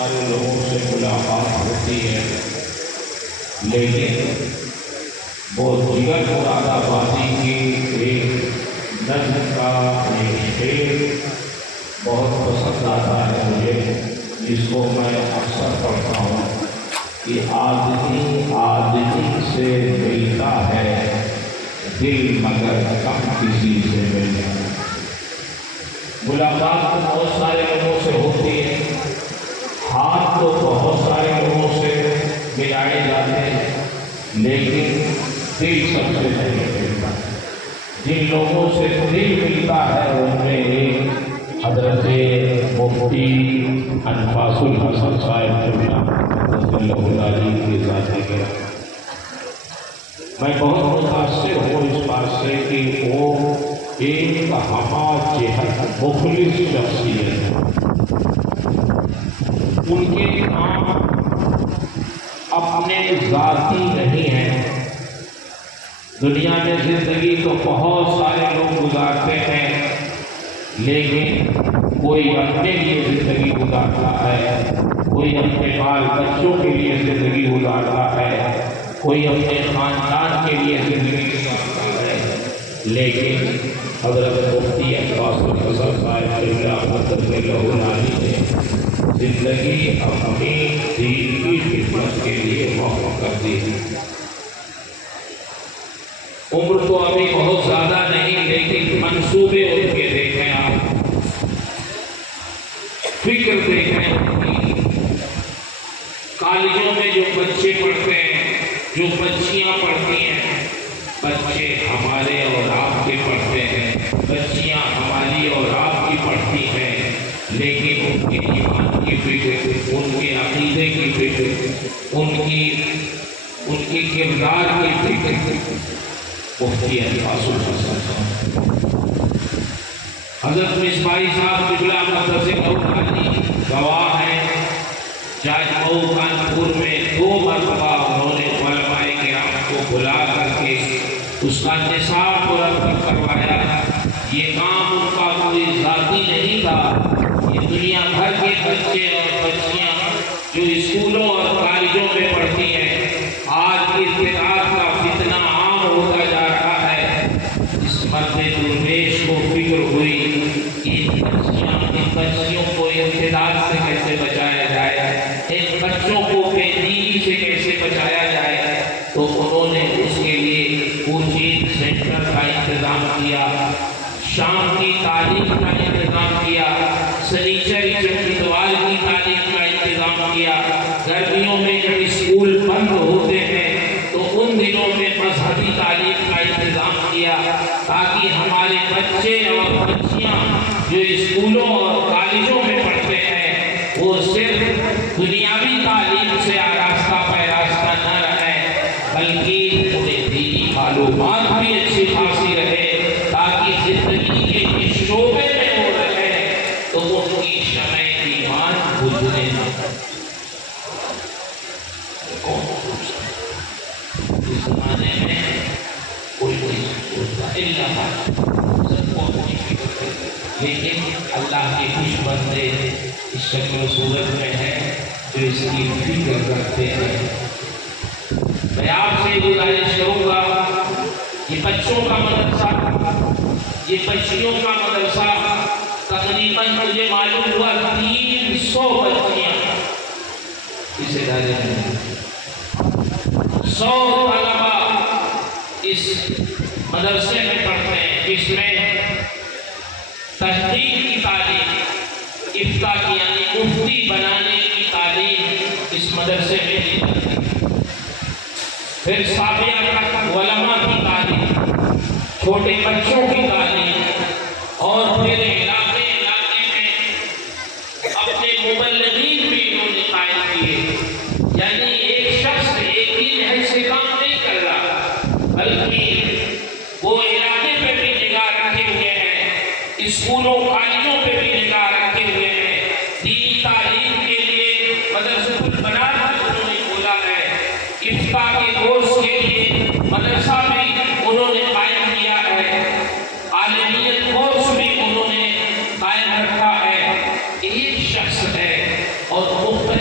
سارے لوگوں سے ملاقات ہوتی ہے، لیکن وہ جگر مراد آبادی کی ایک نظم کا ایک شعر بہت پسند آتا ہے مجھے، جس کو میں اکثر پڑھتا ہوں کہ آدمی آدمی سے ملتا ہے، دل مگر کم کسی سے ملتا ہے۔ ملاقات تو بہت سارے لوگوں سے ہوتی ہے، ہاتھ تو بہت سارے لوگوں سے ملائے جاتے ہیں، لیکن دل سب سے نہیں ملتا۔ جن لوگوں سے دل ملتا ہے ان میں ایک حضرت مفتی انفاس الحسن صاحب رضی اللہ علیہ کے ذات ہے۔ میں بہت متاثر ہوں اس بات سے کہ وہ ایک ہما جہت مخلص شخصیت ہے۔ ان کے کام اپنے ذاتی نہیں ہیں۔ دنیا میں زندگی تو بہت سارے لوگ گزارتے ہیں، لیکن کوئی اپنے لیے زندگی گزارتا ہے، کوئی اپنے بال بچوں کے لیے زندگی گزارتا ہے، کوئی اپنے خاندان کے لیے زندگی گزارتا ہے، لیکن حضرت مفتی انفاس الحسن صاحب رضی اللہ عنہ نے زندگی اپنی دین کی خدمت کے لیے وقف کر دی۔ عمر تو ابھی بہت زیادہ نہیں، لیکن منصوبے ان کے دیکھیں آپ، فکر دیکھیں ان کی۔ کالجوں میں جو بچے پڑھتے ہیں، جو بچیاں پڑھتی ہیں، بچے ہمارے اور آپ کے پڑھتے ہیں، بچیاں ہماری اور آپ کی پڑھتی ہیں، لیکن ان کے ایمان کی فکر، ان کے عقیدے کی فکر، ان کی کردار کی فکر مفتی انفاس الحسن صاحب۔ حضرت مصباحی صاحب قبلہ مقدس علی گواہ ہیں، جاجمعو کانپور میں 2 مرتبہ انہوں نے علماء کرام کو بلا کر کے اس کا نصاب مرتب کروایا۔ یہ کام ان کا کوئی ذاتی نہیں تھا، یہ دنیا بھر کے بچے اور بچیاں جو اسکولوں اور کالجوں میں پڑھتی ہیں، آج ارتداد کا فتنہ عام ہوتا جا رہا ہے۔ اس مرد درویش کو فکر ہوئی کہ ان بچیوں کو ارتداد سے کیسے بچایا جائے، ان بچوں کو بے دینی سے کیسے بچایا جائے، تو انہوں نے اس کے لیے کوچنگ سینٹر کا انتظام کیا، شام کی تعلیم کا انتظام کیا، سنیچر اتوار کی تعلیم کا انتظام کیا۔ گرمیوں میں جب اسکول بند ہوتے ہیں تو ان دنوں میں مذہبی تعلیم کا انتظام کیا، تاکہ ہمارے بچے اور بچیاں جو اسکولوں اور کالجوں میں پڑھتے ہیں وہ صرف دنیاوی تعلیم سے آراستہ پیراستہ نہ رہیں، بلکہ انہیں دینی معلومات بھی اچھی خاصی رہے، تاکہ زندگی کے اس شعبے میں وہ رہیں تو ان کی شمع ایمان بجھنے نہ پائے۔ کون پوچھتا اس زمانے میں؟ کوئی نہیں پوچھتا، سب کو اپنی فکر کرتے، لیکن اللہ کے کچھ بندے اس شکل و صورت میں ہیں جو اس کی فکر کرتے ہیں۔ میں آپ سے گزارش کروں گا، یہ بچوں کا مدرسہ، یہ بچیوں کا مدرسہ، تقریباً مجھے معلوم ہوا 300 بچیاں اس ادارے میں، 100 طلبہ اس مدرسے میں پڑھتے ہیں، جس میں تحقیق کی تعلیم، افتاء کی یعنی مفتی بنانے کی تعلیم اس مدرسے میں دی جاتی ہے، پھر سابعہ تک علماء کی تعلیم، چھوٹے بچوں کی تعلیم، اور پھر علاقے میں اپنے مبلغین بھی انہوں نے قائم کیے۔ یعنی ایک شخص ایک دن ایسے کام نہیں کر رہا، بلکہ وہ علاقے پہ بھی نگاہ رکھے ہوئے ہیں، اسکولوں کالجوں پہ بھی نگاہ رکھے ہوئے ہیں، دینی تعلیم کے لیے مدرسہ البنات انہوں نے کھولا ہے، افتاء کے کورس کے لیے مدرسہ بھی انہوں نے قائم کیا ہے، عالمیت کورس بھی انہوں نے قائم رکھا ہے۔ ایک شخص ہے اور مختلف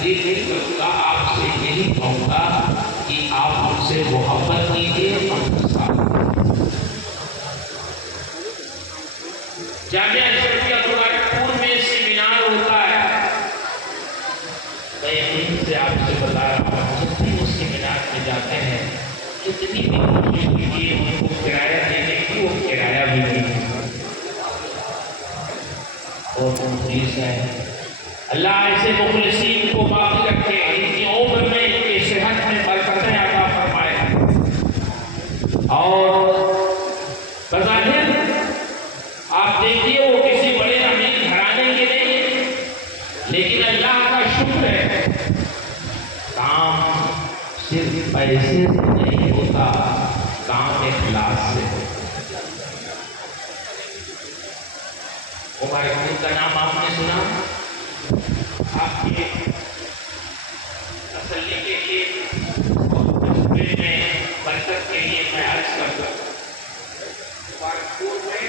تقریر نہیں کروں گا، آپ سے یہی کہوں گا کہ آپ ہم سے محبت کیجیے، ہم کے ساتھ جامعہ اشرفیہ پور میں سیمینار ہوتا ہے، میں یہیں سے آپ سے بتا رہا ہوں، جب بھی اس سیمینار میں جاتے ہیں کتنی بھی کوشش کیجیے ان کو کرایہ دینے کی، وہ کرایہ بھی نہیں اور مخلص ہے۔ اللہ ایسے مخلصین کو باقی رکھے، ان کی عمر میں، ان کی صحت میں برکتیں عطا فرمائے، اور بظاہر آپ دیکھیے وہ کسی بڑے امیر گھرانے کے نہیں، لیکن اللہ کا شکر ہے کام صرف پیسے سے نہیں ہوتا، کام اخلاص سے ہوتا۔ عمر اختر کا نام آپ نے سنا؟ آپ کے تسلی کے لیے اور میں برکت کے لیے میں عرض کرتا ہوں، پور میں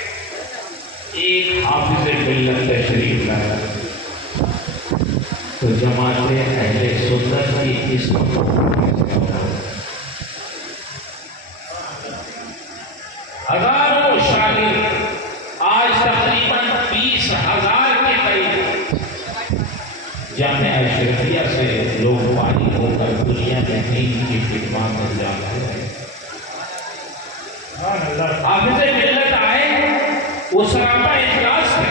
ایک حافظ ملت تشریف لایا تو جماعت اہل سنت کی اس ہزاروں شاگرد، آج تقریباً 20,000 کے قریب جامعہ اشرفیہ سے لوگ فارغ ہو کر دنیا میں دین کی خدمات میں جاتے ہیں۔ حافظ ملت آئے، وہ سراپا اخلاص ہے،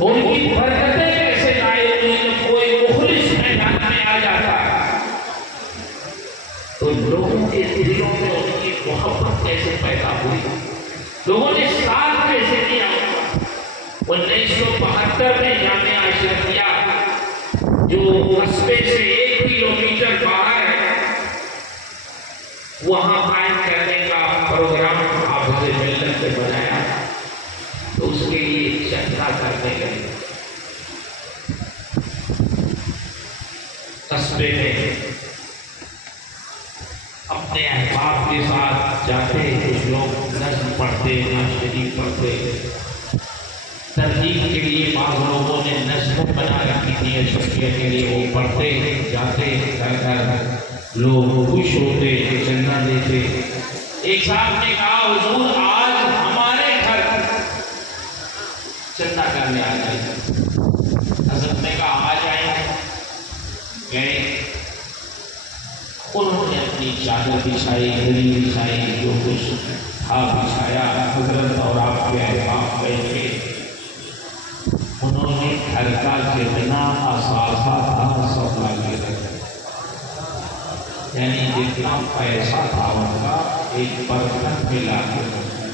ان کی برکتیں کیسے لائے؟ کوئی مخلص میدان میں آ جاتا ہے تو لوگوں کے دلوں میں ان کی محبت کیسے پیدا ہوئی، لوگوں نے ساتھ کیسے دیا۔ 1972 میں جامعہ اشرفیہ جو قصبے سے 1 کلومیٹر باہر ہے، وہاں قائم کرنے کا پروگرام حافظ ملت نے بنایا، تو اس کے لیے چندہ کرنے گئے قصبے میں، اپنے احباب کے ساتھ جاتے، کچھ لوگ نظم پڑھتے، نعت شریف پڑھتے، ترغیب کے لیے بعض لوگوں نے نظم بنا رکھی تھی اشرفیہ کے لیے، وہ پڑھتے جاتے، گھر گھر لوگ خوش ہوتے، چندہ دیتے۔ ایک صاحب نے کہا حضور آج ہمارے گھر چندہ کرنے آ جائے، حضرت نے کہا آ جائیں، گئے، انہوں نے اپنی چادر بچھائی، دری بچھائی، جو کچھ تھا بچھایا، حضرت اور آپ کے احباب بیٹھے، انہوں نے گھر کا جتنا اثاثہ تھا سب لا کے رکھا، یعنی جتنا پیسہ تھا ان کا ایک برتن میں لا کے رکھا۔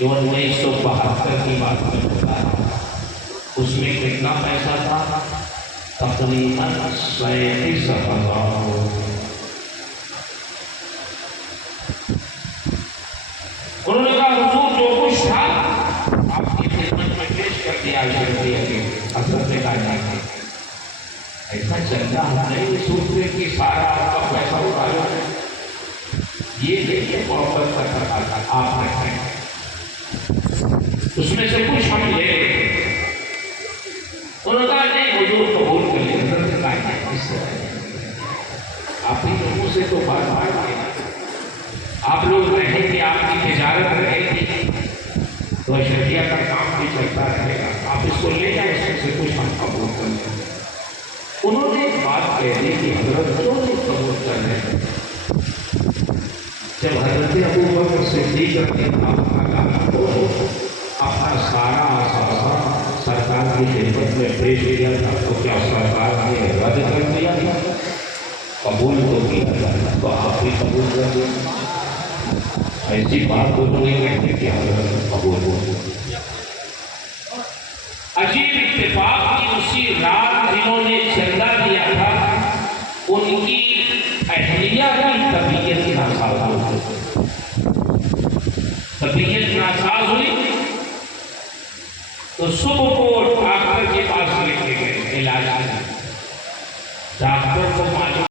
1972 کی بات میں بتا رہا ہوں، اس میں کتنا پیسہ تھا؟ تقریباً 37,000۔ انہوں نے کہا حضور جو کچھ تھا آپ کی خدمت میں پیش کر دیا اشرفیہ کے۔ حضرت نے کہا جائے ایسا چندہ ہم نہیں سوچتے کہ سارا آپ کا پیسہ اٹھا جائے، یہ دیکھیے محبت کا تقاضا آپ رکھیں، اس میں سے کچھ ہم لے لیں۔ انہوں نے کہا نہیں حضور قبول کر لیں۔ حضرت نے کہا اس طرح آپ ہی لوگوں سے تو بات بات ہے، آپ لوگ رہے کہ آپ کی تجارت رہے گی تو اشرفیہ کا کام بھی چلتا رہے گا، آپ اس کو لے جائیں، اس میں سے کچھ ہم قبول کر لیں۔ انہوں نے ایک بات کہہ دی کہ حضرت کیوں نہیں قبول کر رہے ہیں؟ جب حضرت ابوبکر صدیق رضی اللہ عنہ اپنا سارا اثاثہ سرکار کی خدمت میں پیش کیا تھا تو کیا سرکار نے رد کر دیا تھا؟ قبول تو کیا، تو آپ بھی قبول کر دیں۔ ایسی بات تو نہیں کہتے کہ حضرت قبول ہو۔ عجیب اتفاق کی اسی رات جنہوں نے چندہ دیا تھا ان کی اہلیہ کی طبیعت ناساز ہوئی، طبیعت ناساز ہوئی تو صبح کو ڈاکٹر کے پاس لے کے گئے علاج کے، ڈاکٹر کو معلوم